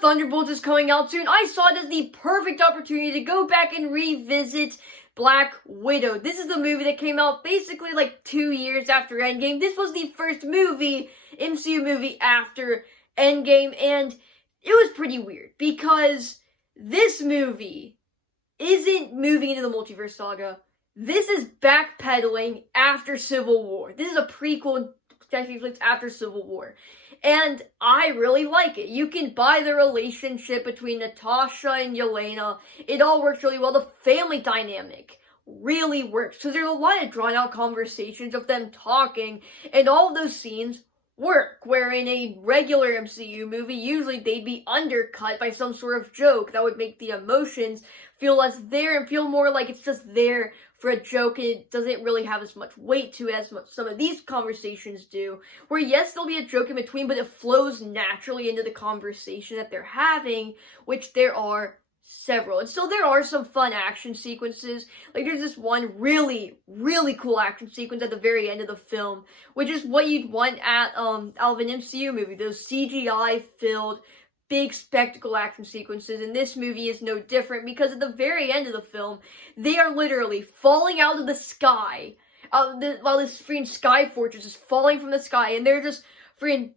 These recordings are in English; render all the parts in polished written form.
Thunderbolts is coming out soon, I saw it as the perfect opportunity to go back and revisit Black Widow. This is the movie that came out basically like 2 years after Endgame. This was the first MCU movie after Endgame, and it was pretty weird because this movie isn't moving into the multiverse saga. This is backpedaling after Civil War. This is a prequel, technically it's after Civil War. And I really like it. You can buy the relationship between Natasha and Yelena. It all works really well. The family dynamic really works. So there's a lot of drawn out conversations of them talking, and all of those scenes work. Where in a regular MCU movie, usually they'd be undercut by some sort of joke that would make the emotions feel less there and feel more like it's just there for a joke, and it doesn't really have as much weight to it as some of these conversations do. Where yes, there'll be a joke in between, but it flows naturally into the conversation that they're having, which there are several. And so there are some fun action sequences. Like there's this one really, really cool action sequence at the very end of the film, which is what you'd want out of an MCU movie. Those CGI-filled, big spectacle action sequences, and this movie is no different because at the very end of the film, they are literally falling out of the sky, while this freaking sky fortress is falling from the sky, and they're just freaking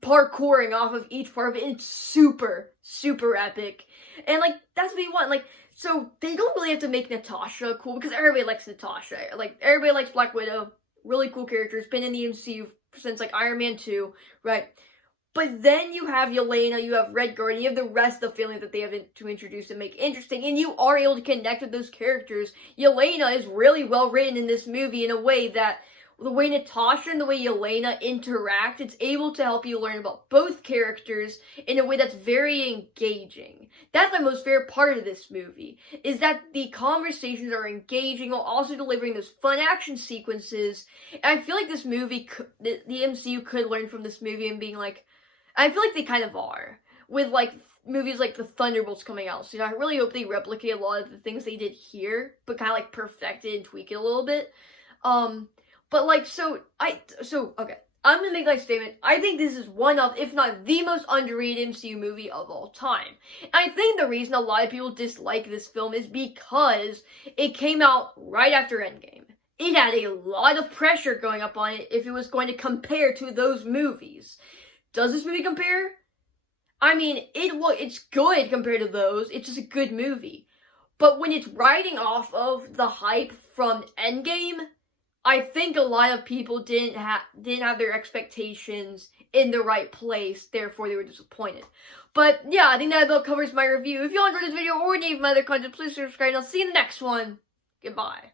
parkouring off of each part of it, and it's super, super epic. And like, that's what you want. Like, so they don't really have to make Natasha cool, because everybody likes Natasha. Like, everybody likes Black Widow. Really cool character. It's been in the MCU since like Iron Man 2, right? But then you have Yelena, you have Red Guardian, you have the rest of the family that they have to introduce and make interesting, and you are able to connect with those characters. Yelena is really well written in this movie in a way that the way Natasha and the way Yelena interact, it's able to help you learn about both characters in a way that's very engaging. That's my most favorite part of this movie, is that the conversations are engaging while also delivering those fun action sequences. And I feel like this movie, the MCU could learn from this movie and being like, I feel like they kind of are, with like movies like the Thunderbolts coming out. So I really hope they replicate a lot of the things they did here, but kind of like perfect it and tweak it a little bit. But like, okay, I'm gonna make my statement. I think this is one of, if not the most underrated MCU movie of all time. And I think the reason a lot of people dislike this film is because it came out right after Endgame. It had a lot of pressure going up on it if it was going to compare to those movies. Does this movie compare? I mean, it's good compared to those. It's just a good movie. But when it's riding off of the hype from Endgame, I think a lot of people didn't have their expectations in the right place, therefore they were disappointed. But yeah, I think that about covers my review. If you enjoyed this video or any of my other content, please subscribe, and I'll see you in the next one. Goodbye.